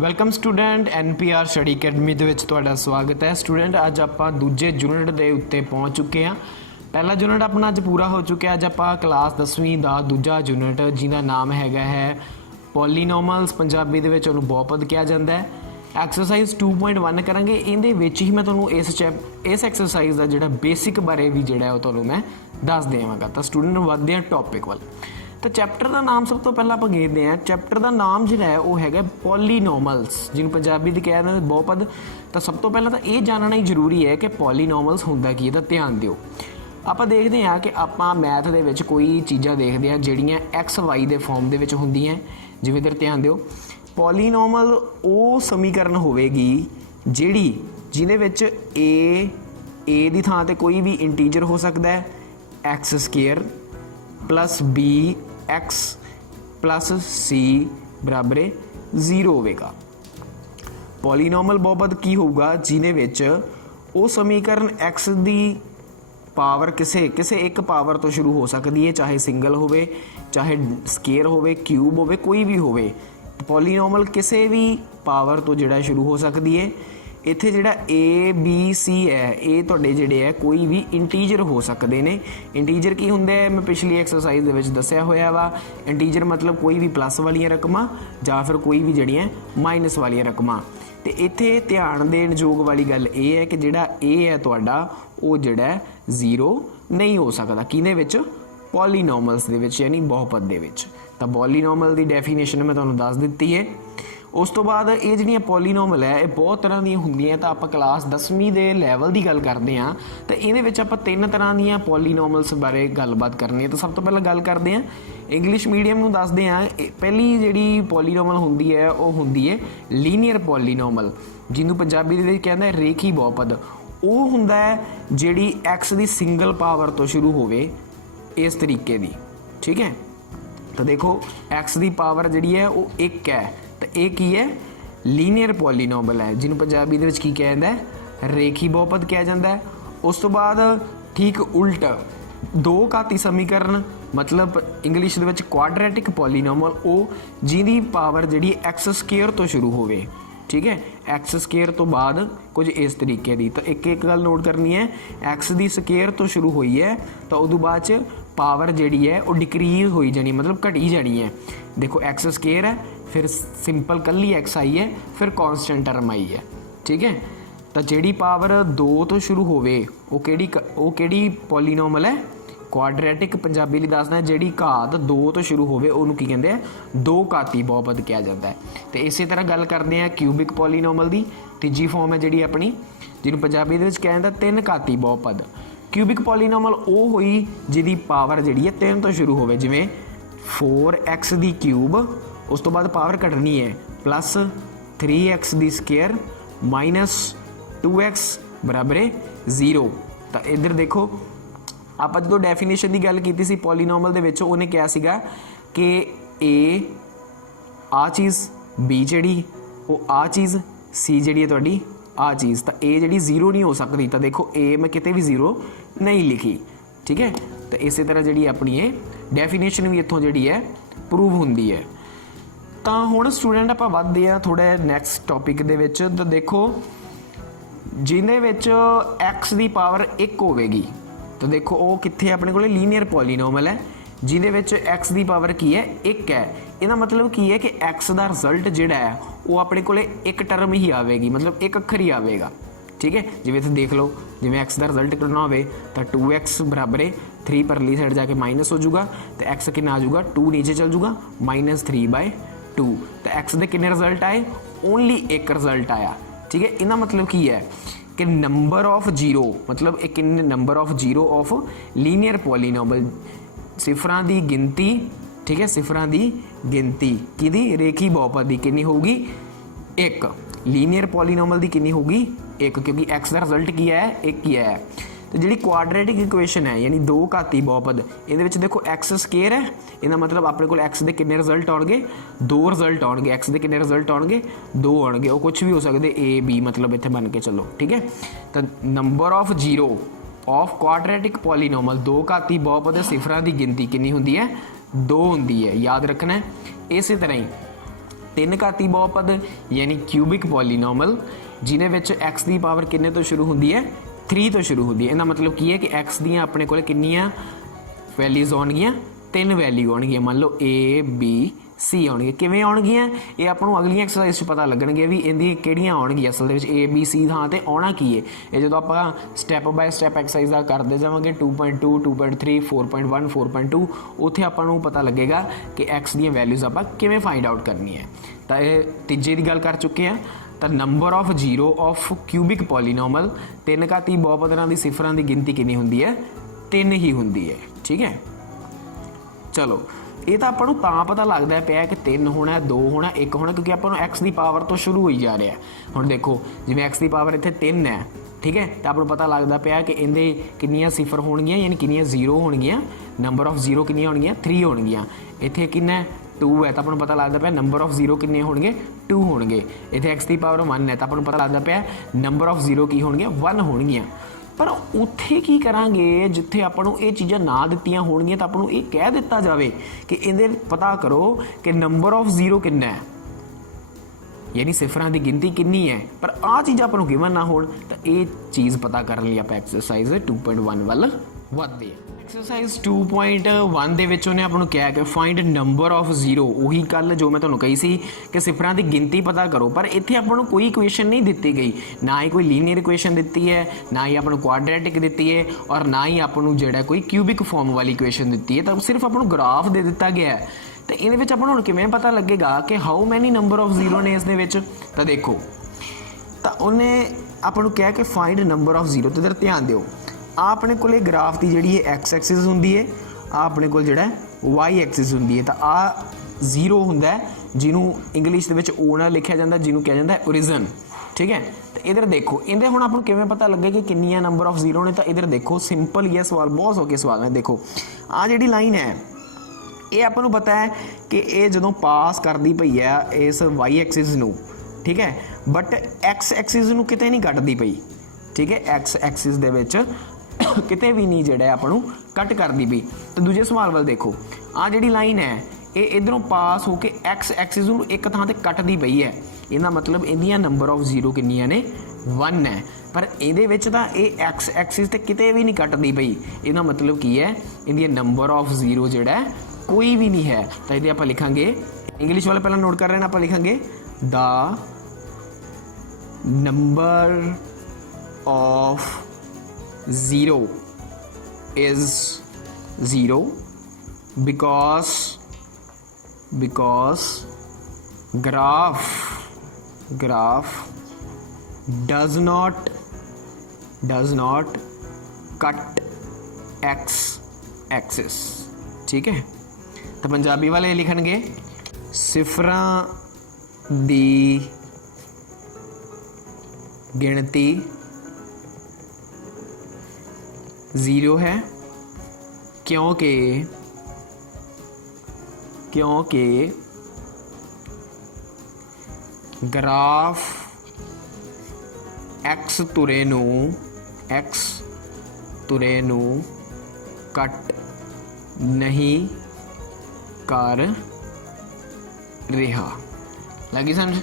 Welcome student NPR study academy ਦੇ ਵਿੱਚ ਤੁਹਾਡਾ ਸਵਾਗਤ ਹੈ। ਸਟੂਡੈਂਟ ਅੱਜ ਆਪਾਂ ਦੂਜੇ ਯੂਨਿਟ ਦੇ ਉੱਤੇ ਪਹੁੰਚ ਚੁੱਕੇ ਹਾਂ। ਪਹਿਲਾ ਯੂਨਿਟ ਆਪਣਾ ਅੱਜ ਪੂਰਾ ਹੋ ਚੁੱਕਿਆ। ਅੱਜ ਆਪਾਂ ਕਲਾਸ 10ਵੀਂ ਦਾ ਦੂਜਾ ਯੂਨਿਟ ਜਿਹਦਾ ਨਾਮ ਹੈਗਾ ਹੈ ਪੋਲੀਨੋਮਲਸ, ਪੰਜਾਬੀ ਦੇ ਵਿੱਚ ਉਹਨੂੰ ਬਹੁਪਦ ਕਿਹਾ ਜਾਂਦਾ ਹੈ। ਐਕਸਰਸਾਈਜ਼ 2.1 ਕਰਾਂਗੇ। ਇਹਦੇ ਵਿੱਚ ਹੀ ਮੈਂ ਤੁਹਾਨੂੰ ਇਸ ਐਕਸਰਸਾਈਜ਼ ਦਾ ਜਿਹੜਾ ਬੇਸਿਕ ਬਾਰੇ ਵੀ ਜਿਹੜਾ ਉਹ ਤੁਹਾਨੂੰ ਮੈਂ ਦੱਸ ਦੇਵਾਂਗਾ। ਤਾਂ ਸਟੂਡੈਂਟ ਵੱਧਦੇ ਹਾਂ ਟੌਪਿਕ ਵੱਲ। ਤਾਂ ਚੈਪਟਰ ਦਾ ਨਾਮ ਸਭ ਤੋਂ ਪਹਿਲਾਂ ਆਪਾਂ ਦੇਖਦੇ ਹਾਂ। ਚੈਪਟਰ ਦਾ ਨਾਮ ਜਿਹੜਾ ਹੈ ਉਹ ਹੈਗਾ ਪੋਲੀਨੋਮਲਸ, ਜਿਹਨੂੰ ਪੰਜਾਬੀ ਦੀ ਕਹਿੰਦੇ ਨੇ ਬਹੁਪਦ। ਤਾਂ ਸਭ ਤੋਂ ਪਹਿਲਾਂ ਤਾਂ ਇਹ ਜਾਣਨਾ ਹੀ ਜ਼ਰੂਰੀ ਹੈ ਕਿ ਪੋਲੀਨੋਮਲਸ ਹੁੰਦਾ ਕੀ ਹੈ। ਤਾਂ ਧਿਆਨ ਦਿਓ, ਆਪਾਂ ਦੇਖਦੇ ਹਾਂ ਕਿ ਆਪਾਂ ਮੈਥ ਦੇ ਵਿੱਚ ਕੋਈ ਚੀਜ਼ਾਂ ਦੇਖਦੇ ਹਾਂ ਜਿਹੜੀਆਂ XY ਦੇ ਫਾਰਮ ਦੇ ਵਿੱਚ ਹੁੰਦੀਆਂ। ਜਿਵੇਂ ਇੱਧਰ ਧਿਆਨ ਦਿਓ, ਪੋਲੀਨੋਮਲ ਉਹ ਸਮੀਕਰਨ ਹੋਵੇਗੀ ਜਿਹਦੇ ਵਿੱਚ A ਦੀ ਥਾਂ 'ਤੇ ਕੋਈ ਵੀ ਇੰਟੀਜਰ ਹੋ ਸਕਦਾ ਹੈ, x² plus bx plus c बराबर 0 होगा। पॉलीनोमल बहुपद की होगा जिन्हें विच वो समीकरण x की पावर किसे एक पावर तो शुरू हो सकती है, चाहे सिंगल होवे, चाहे स्केयर होवे, क्यूब होवे, कोई भी होवे। पॉलीनोमल किसी भी पावर तो जिहड़ा शुरू हो सकती है। इत्थे जिहड़ा ABC है ये तुहाडे जिहड़े है कोई भी इंटीजर हो सकते हैं। इंटीजर की हुंदा है, मैं पिछली एक्सरसाइज दे विच दस्सिया होया वा। इंटीजर मतलब कोई भी प्लस वाली रकमां जां फिर कोई भी जिहड़ियां माइनस वाली रकमां। ते इत्थे ध्यान देण योग वाली गल ये है कि जिहड़ा A है तुहाडा वो जिहड़ा 0 नहीं हो सकता किहदे विच, पॉलीनोमल्स दे विच यानी बहुपद दे विच। तां पॉलीनोमल की डेफिनेशन मैं तुहानूं दस दित्ती है। उस तो बाद ये जिहड़ियां पॉलीनोमल है ये बहुत तरह दी हुंदियां। तां आपां क्लास 10वीं दे लैवल की गल करते हैं। तो इहदे विच आपां 3 तरह दीयां पॉलीनोमल्स बारे गलबात करनी है। तो सब तो पहले गल करते हैं इंग्लिश मीडियम नूं दसदे हां। पहली जिहड़ी पॉलीनोमल हुंदी है वो हुंदी है लीनियर पॉलीनोमल, जिन्होंने पंजाबी दे विच कहंदे रेखी बहुपद। वो हुंदा है जिहड़ी x की सिंगल पावर तो शुरू होवे इस तरीके दी, ठीक है। तो देखो x की पावर जिहड़ी है वो 1 है। तो ये की है लीनियर पॉलीनोमल है, जिन्होंने पंजाबी दे विच की कहंदा है रेखी बहुपद कहा जाता है। उस तो बाद ठीक उल्ट दो घाती समीकरण मतलब इंग्लिश दे विच क्वाड्रेटिक पॉलीनोमल, वो जिहदी पावर जिहड़ी x² तो शुरू होवे, ठीक है। x² तो बाद कुछ इस तरीके की। तो एक एक गल नोट करनी है, x की स्केयर तो शुरू हुई है तो उदों बाद च पावर जिहड़ी है वो डिक्रीज होई जानी, मतलब घटी जानी है। देखो x² है, फिर सिंपल कल्ली x आई है, फिर कॉन्सटेंट टर्म आई है, ठीक है। तो जिहड़ी पावर 2 तो शुरू होवे वो किहड़ी पॉलीनोमल है, क्वाड्रेटिक। पंजाबी लई दसदा जिहड़ी घात 2 तो शुरू होवे उहनूं की कहंदे आ दो घाती बहुपद कहा जाता है। तो इस तरह गल करते हैं क्यूबिक पॉलीनोमल की। तीजी फॉर्म है जिहड़ी अपनी, जिन्होंने पंजाबी दे विच कहंदा 3 घाती बहुपद। क्यूबिक पॉलीनोमल वो हुई जिहदी पावर जिहड़ी है 3 तो शुरू होवे, जिवें 4x दी क्यूब, उस तो बाद पावर घटनी है प्लस 3x दी स्केयर माइनस 2x बराबर 0। तो इधर देखो आप जो डेफिनेशन की गल की सी पॉलीनोमल दे विच, उन्हें क्या सीगा कि A आ चीज़, B जिहड़ी वो आ चीज़, C जिहड़ी है तुहाडी आ चीज़। तो A जिहड़ी 0 नहीं हो सकती। तो देखो A मैं किते भी 0 नहीं लिखी, ठीक है। तो इस तरह जिहड़ी अपनी ये डेफिनेशन भी इत्थों जिहड़ी है प्रूव हुंदी है। तो हुण स्टूडेंट आपां वधदे आ थोड़ा नैक्सट टॉपिक दे विच। तो देखो जिहदे विच x की पावर 1 होवेगी, तो देखो वो कित्थे अपने कोले लीनियर पॉलीनोमल है जिहदे विच x की पावर की है 1 है। इहदा मतलब की है कि x का रिजल्ट जिहड़ा है वो अपने कोले एक टर्म ही आवेगी, मतलब एक अखर ही आवेगा, ठीक है। जिवें तुसीं देख लो, जिवें x का रिजल्ट करना होवे तो 2x बराबर 3 परली साइड जाके माइनस हो जाऊगा। तो x कितना आ जाऊगा, 2 नीचे चल जाऊगा, -3/2। तो x के कितने रिजल्ट आए, ओनली एक रिजल्ट आया, ठीक है। इहदा मतलब की है कि नंबर ऑफ 0 मतलब एक नंबर ऑफ 0 ऑफ लीनियर पॉलीनोमल, सिफरां दी गिनती, ठीक है। सिफरां दी गिनती किहदी रेखी बहुपद की कितनी होगी, 1। लीनियर पॉलीनोमल की कितनी होगी, 1, क्योंकि x का रिजल्ट किया है 1 किया है। तो जी क्वाड्रेटिक इक्वेशन है यानी दो घाती बहुपद, ये देखो x² है, इसका मतलब अपने को x के कितने रिजल्ट आउणगे, 2 रिजल्ट आउणगे। x के कितने रिजल्ट आउणगे, 2 आउणगे। वो कुछ भी हो सकते A B, मतलब इत्थे बन के चलो, ठीक है। तो नंबर ऑफ 0 ऑफ क्वाड्रेटिक पॉलीनोमल, दो घाती बहुपद सिफरां की गिनती कितनी होंदी है, 2 होंदी है, याद रखना है। इस तरह ही ਤਿੰਨ ਘਾਤੀ ਬਹੁਪਦ यानी क्यूबिक पॉलीनोमल जिन्हें विच x की पावर किन्ने तो शुरू होंदी है 3 तो शुरू होंदी है। इहदा मतलब की है कि x दियां अपने कोल किन्नियां वैल्यूज़ आउणगियां 3 वैल्यू आउणगियां। मान लो A B C आउणगियां। किवें आउणगियां ये आपां नूं अगली एक्सरसाइज पता लगणगे भी इहदी किहड़ियां आउणगियां असल दे विच A B C थां ते आउणा की है। ये जदों आपां स्टैप बाय स्टैप एक्सरसाइज दा करदे जावांगे 2.2 2.3 4.1 4.2 उत्थे आपां नूं पता लगेगा कि x दियां वैल्यूज़ आपां किवें फाइंड आउट करनी है। तां इह तीजे दी गल कर चुके हैं। तो number of zero of cubic polynomial तीन घाती बहुपदरां दी सिफरां दी गिनती कितनी हुंदी है 3 ही हुंदी है। ठीक है चलो ये तो आपको तां पता लगता है कि 3 होना 2 होना 1 होना क्योंकि आपको एक्स की पावर तो शुरू हो ही जा रहा है। हुण देखो जिवें एक्स की पावर इत्थे 3 है ठीक है तो आपको पता लगता पाया कि इहदे कितनियां सिफर होणगियां यानी कितनियां जीरो होणगियां नंबर ऑफ जीरो कितनियां होणगियां 3 होणगियां। इत्थे कितना 2 है तो आपको पता लगता पाया नंबर ऑफ जीरो कितने होणगे 2 होणगे। इत्थे एक्स की पावर 1 है तो आपको पता लगता पाया नंबर ऑफ जीरो की होणगियां 1 होणगियां। पर उत्थे की करांगे जिथे आपां नूं ये चीज़ां ना दित्तियां होणगियां तो आपां नूं ये कह दिता जावे कि इहदे पता करो कि नंबर ऑफ जीरो कितना है यानी सिफरां की गिनती कितनी है। पर आ चीज़ आपां नूं गिवन ना होण तो ये चीज़ पता करने लई आपां एक्सरसाइज 2.1 वल वधदे आ। एक्सरसाइज 2.1 दे विच उहने आपां नूं कहा कि फाइंड नंबर ऑफ जीरो उही गल जो मैं तुहानूं कही सी कि सिफरां की गिनती पता करो। पर इत्थे आपां नूं कोई इक्वेशन नहीं दित्ती गई ना ही कोई लीनियर इक्वेशन दित्ती है ना ही आपां नूं क्वाड्रेटिक दित्ती है और ना ही आपां नूं जिहड़ा कोई क्यूबिक फॉर्म वाली इक्वेशन दित्ती है। तो सिर्फ आपां नूं ग्राफ दे दिता गया है। तो इहदे विच आपां नूं हुण किवें पता लगेगा कि how many number of zero ने इस दे विच। तो देखो तो उन्हें आपां नूं कहा कि फाइंड नंबर ऑफ जीरो। तो इधर ध्यान दिओ अपने को ग्राफ की जी एक्स एक्सिस होंगी है अपने को जोड़ा वाई एक्सिस होंगी है। तो आ जीरो होंगे जिन्होंने इंग्लिश के ओ ना लिखा जाता जिन्होंने कहा जाता है ओरिजन। ठीक है तो इधर देखो इधर हम आपको किमें पता लगे कि कितनी नंबर ऑफ जीरो ने। तो इधर देखो सिंपल ही है सवाल बहुत सौखे सवाल है। देखो आ जी लाइन है ये आपको पता है कि ये जो पास करती पई है इस वाई एक्सिस नू ठीक है बट एक्स एक्सिस नू किते नहीं कटती पई। ठीक है एक्स एक्सिस दे विच किते भी नहीं जोड़ा आपू कट करती पई। तो दूजे सवाल वाल देखो आ जी लाइन है ये इधरों पास होके एक्स एक्सिस नूं एक थां ते कटदी पई है। इहदा मतलब इहदियां नंबर ऑफ जीरो कितनियां ने 1 है। पर इहदे विच तां ये एक्स एक्सिस ते किते भी नहीं कटदी पई। इहदा मतलब की है इहदियां नंबर ऑफ जीरो जोड़ा कोई भी नहीं है। तो इहदे आपां लिखांगे इंग्लिश वाले पहला नोट कर रहे हैं आपां लिखांगे the number of zero is zero because graph does not cut x axis। ठीक है तो पंजाबी वाले लिखणगे सिफरां दी गिणती जीरो है क्योंकि ग्राफ एक्स तुरे नू कट नहीं कर रहा। लगी समझ।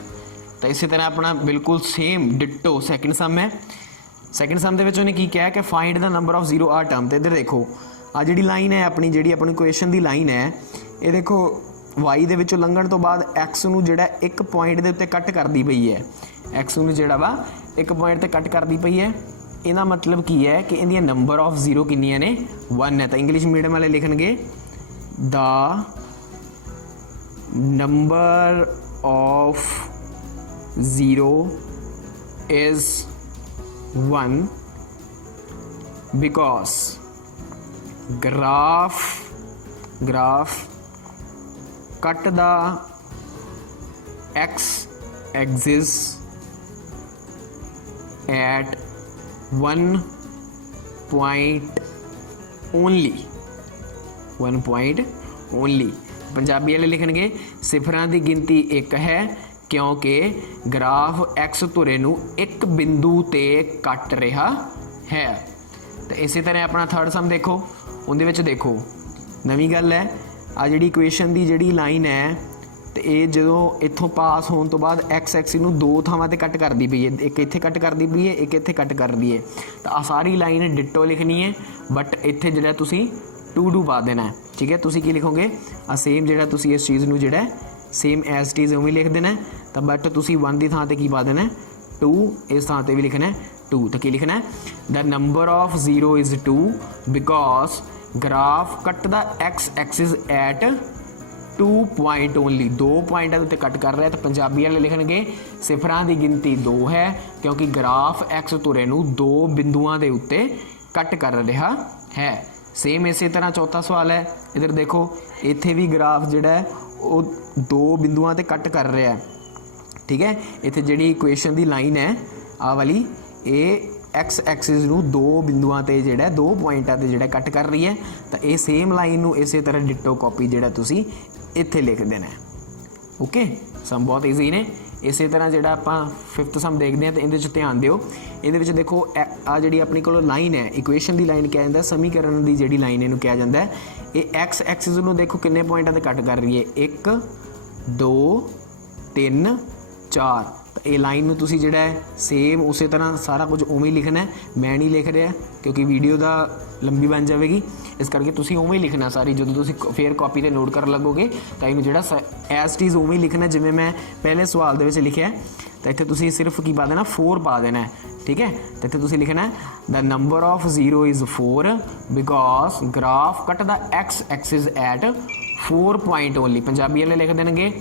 तो इसी तरह अपना बिल्कुल सेम डिटो सैकेंड सम है। सैकेंड सम के उन्हें की कहा कि find the number of zero आ टर्म। तो इधर देखो आ जी लाइन है अपनी जी अपनी इक्वेशन की लाइन है ये देखो वाई दे विचों लंघण तो बाद एक्स नूं जिहड़ा एक पॉइंट के उत्ते कट करती पई है एक्स नूं जिहड़ा वा एक पॉइंट ते कट करती पई है। इहदा मतलब की है कि इहदियां नंबर ऑफ जीरो कितनियां ने 1 है। तो इंग्लिश मीडियम वाले लिखणगे the number of zero is 1 because graph cut the x axis at 1 point only। Punjabi वाले लिखणगे सिफरां की गिनती 1 है क्योंकि ग्राफ एक्स धुरे नूं एक बिंदु ते कट रहा है। तो इसी तरह अपना थर्ड सम देखो उहदे विच देखो नवीं गल है आ जिहड़ी इक्वेशन की जिहड़ी लाइन है ਤੇ ਇਹ ਜਦੋਂ ਇੱਥੋਂ ਪਾਸ ਹੋਣ ਤੋਂ ਬਾਅਦ ਐਕਸ ਐਕਸਿਸ ਨੂੰ ਦੋ ਥਾਵਾਂ ਤੇ ਕੱਟ ਕਰਦੀ ਪਈ ਹੈ, ਇੱਕ ਇੱਥੇ ਕੱਟ ਕਰਦੀ ਪਈ ਹੈ, ਇੱਕ ਇੱਥੇ ਕੱਟ ਕਰਦੀ ਹੈ। ਤਾਂ ਆ ਸਾਰੀ ਲਾਈਨ ਡਿਟੋ ਲਿਖਣੀ ਹੈ, ਬਟ ਇੱਥੇ ਜਿਹੜਾ ਤੁਸੀਂ ਟੂ ਪਾ ਦੇਣਾ ਹੈ। ਠੀਕ ਹੈ, ਤੁਸੀਂ ਕੀ ਲਿਖੋਗੇ ਆ ਸੇਮ ਜਿਹੜਾ ਤੁਸੀਂ ਇਸ ਚੀਜ਼ ਨੂੰ ਜਿਹੜਾ ਸੇਮ ਐਜ਼ ਇਟ ਇਜ਼ ਉਵੇਂ ਲਿਖ ਦੇਣਾ ਹੈ। ਤਾਂ ਬਟ ਤੁਸੀਂ 1 ਦੀ ਥਾਂ ਤੇ ਕੀ ਪਾ ਦੇਣਾ ਹੈ 2, ਇਸ ਥਾਂ ਤੇ ਵੀ ਲਿਖਣਾ ਹੈ 2। ਤਾਂ ਕੀ ਲਿਖਣਾ ਹੈ the number of 0 is 2 because graph ਕੱਟ ਦਾ x axis at 2 point only, 2 ਪੁਆਇੰਟਾਂ ਦੇ ਉੱਤੇ ਕੱਟ ਕਰ ਰਿਹਾ। ਤਾਂ ਪੰਜਾਬੀ ਵਾਲੇ ਲਿਖਣਗੇ ਸਿਫਰਾਂ ਦੀ ਗਿਣਤੀ 2 ਹੈ ਕਿਉਂਕਿ ਗ੍ਰਾਫ ਐਕਸ ਧੁਰੇ ਨੂੰ 2 ਬਿੰਦੂਆਂ ਦੇ ਉੱਤੇ ਕੱਟ ਕਰ ਰਿਹਾ ਹੈ। ਸੇਮ ਇਸੇ ਤਰ੍ਹਾਂ ਚੌਥਾ ਸਵਾਲ ਹੈ, ਇੱਧਰ ਦੇਖੋ ਇੱਥੇ ਵੀ ਗ੍ਰਾਫ ਜਿਹੜਾ ਹੈ ਉਹ 2 ਬਿੰਦੂਆਂ ਤੇ ਕੱਟ ਕਰ ਰਿਹਾ ਹੈ। ਠੀਕ ਹੈ, ਇੱਥੇ ਜਿਹੜੀ ਇਕੁਏਸ਼ਨ ਦੀ ਲਾਈਨ ਹੈ ਆ ਵਾਲੀ, ਇਹ ਐਕਸ ਐਕਸਿਸ ਨੂੰ 2 ਬਿੰਦੂਆਂ ਤੇ ਜਿਹੜਾ 2 ਪੁਆਇੰਟਾਂ ਤੇ ਜਿਹੜਾ ਕੱਟ ਕਰ ਰਹੀ ਹੈ। ਤਾਂ ਇਹ ਸੇਮ ਲਾਈਨ ਨੂੰ ਇਸੇ ਤਰ੍ਹਾਂ ਡਿਟੋ ਕਾਪੀ ਜਿਹੜਾ ਤੁਸੀਂ ਇੱਥੇ ਲਿਖ ਦੇਣਾ। ਓਕੇ, ਸਮ ਬਹੁਤ ਈਜ਼ੀ ਨੇ। ਇਸੇ ਤਰ੍ਹਾਂ ਜਿਹੜਾ ਆਪਾਂ 5th ਸਮ ਦੇਖਦੇ ਹਾਂ ਤਾਂ ਇਹਦੇ 'ਚ ਧਿਆਨ ਦਿਓ। ਇਹਦੇ ਵਿੱਚ ਦੇਖੋ ਆ ਜਿਹੜੀ ਆਪਣੀ ਕੋਲ ਲਾਈਨ ਹੈ, ਇਕੁਏਸ਼ਨ ਦੀ ਲਾਈਨ ਕਿਹਾ ਜਾਂਦਾ, ਸਮੀਕਰਨ ਦੀ ਜਿਹੜੀ ਲਾਈਨ ਇਹਨੂੰ ਕਿਹਾ ਜਾਂਦਾ ਹੈ। ਇਹ ਐਕਸ ਐਕਸਿਸ ਨੂੰ ਦੇਖੋ ਕਿੰਨੇ ਪੁਆਇੰਟਾਂ ਤੇ ਕੱਟ ਕਰ ਰਹੀ ਹੈ 1 2 3 4। ਤਾਂ ਇਹ ਲਾਈਨ ਨੂੰ ਤੁਸੀਂ ਜਿਹੜਾ ਹੈ ਸੇਮ ਉਸੇ ਤਰ੍ਹਾਂ ਸਾਰਾ ਕੁਝ ਉਵੇਂ ਹੀ ਲਿਖਣਾ ਹੈ। ਮੈਂ ਨਹੀਂ ਲਿਖ ਰਿਹਾ ਕਿਉਂਕਿ ਵੀਡੀਓ ਦਾ ਲੰਬੀ ਬਣ ਜਾਵੇਗੀ, ਇਸ ਕਰਕੇ ਤੁਸੀਂ ਉਵੇਂ ਹੀ ਲਿਖਣਾ ਸਾਰੀ। ਜਦੋਂ ਤੁਸੀਂ ਫੇਰ ਕਾਪੀ 'ਤੇ ਨੋਟ ਕਰਨ ਲੱਗੋਗੇ ਤਾਂ ਇਹਨੂੰ ਜਿਹੜਾ ਐਜ਼ ਇਟ ਇਜ਼ ਉਵੇਂ ਹੀ ਲਿਖਣਾ ਜਿਵੇਂ ਮੈਂ ਪਹਿਲੇ ਸਵਾਲ ਦੇ ਵਿੱਚ ਲਿਖਿਆ। ਤਾਂ ਇੱਥੇ ਤੁਸੀਂ ਸਿਰਫ ਕੀ ਪਾ ਦੇਣਾ 4 ਪਾ ਦੇਣਾ ਹੈ। ਠੀਕ ਹੈ, ਤਾਂ ਇੱਥੇ ਤੁਸੀਂ ਲਿਖਣਾ the number of 0 is 4 because graph ਕੱਟ ਦਾ x axis at 4 point only. Punjabi ਵਾਲੇ ਲਿਖ ਦੇਣਗੇ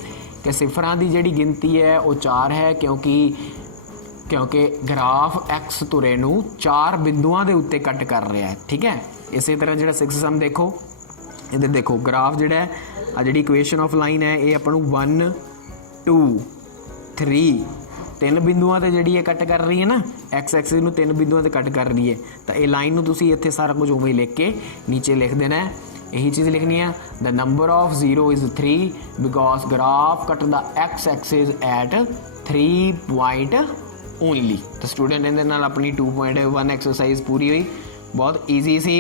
ਕਿ ਸਿਫਰਾਂ ਦੀ ਜਿਹੜੀ ਗਿਣਤੀ ਹੈ ਉਹ 4 ਹੈ ਕਿਉਂਕਿ ਗ੍ਰਾਫ ਐਕਸ ਧੁਰੇ ਨੂੰ 4 ਬਿੰਦੂਆਂ ਦੇ ਉੱਤੇ ਕੱਟ ਕਰ ਰਿਹਾ ਹੈ। ਠੀਕ ਹੈ, ਇਸੇ ਤਰ੍ਹਾਂ ਜਿਹੜਾ 6th ਸਮ ਦੇਖੋ, ਇੱਧਰ ਦੇਖੋ ਗ੍ਰਾਫ ਜਿਹੜਾ ਹੈ ਆ ਜਿਹੜੀ ਇਕੁਏਸ਼ਨ ਆਫ ਲਾਈਨ ਹੈ ਇਹ ਆਪਾਂ ਨੂੰ 1 2 3 3 ਬਿੰਦੂਆਂ ਤੇ ਜਿਹੜੀ ਇਹ ਕੱਟ ਕਰ ਰਹੀ ਹੈ ਨਾ, ਐਕਸ ਐਕਸਿਸ ਨੂੰ 3 ਬਿੰਦੂਆਂ ਤੇ ਕੱਟ ਕਰ ਰਹੀ ਹੈ। ਤਾਂ ਇਹ ਲਾਈਨ ਨੂੰ ਤੁਸੀਂ ਇੱਥੇ ਸਾਰਾ ਕੁਝ ਉਵੇਂ ਲਿਖ ਕੇ ਨੀਚੇ ਲਿਖ ਦੇਣਾ ਹੈ। यही चीज़ लिखनी है the number of 0 is 3 because graph cut the x axis at 3 point only. तो स्टूडेंट इहदे नाल अपनी 2.1 एक्सरसाइज पूरी हुई, बहुत ईजी सी।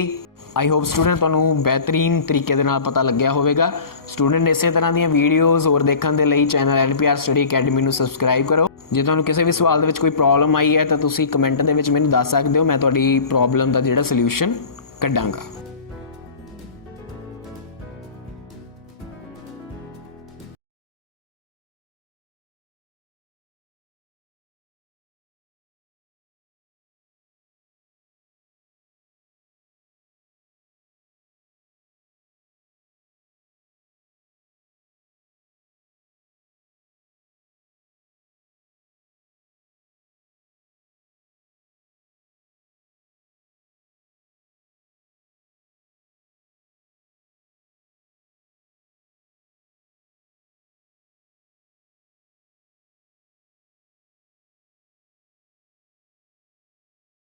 आई होप स्टूडेंट तुहानूं बेहतरीन तरीके दे नाल पता लग्या होवेगा। स्टूडेंट इस तरह दी वीडियोज़ होर देखने के लिए चैनल LPR स्टडी अकैडमी नूं सबसक्राइब करो। जे तुहानूं किसी भी सवाल दे विच कोई प्रॉब्लम आई है तो तुसीं कमेंट दे विच मैनूं दस सकदे हो, मैं तुहाडी प्रॉब्लम दा जिहड़ा सल्यूशन कड्डांगा।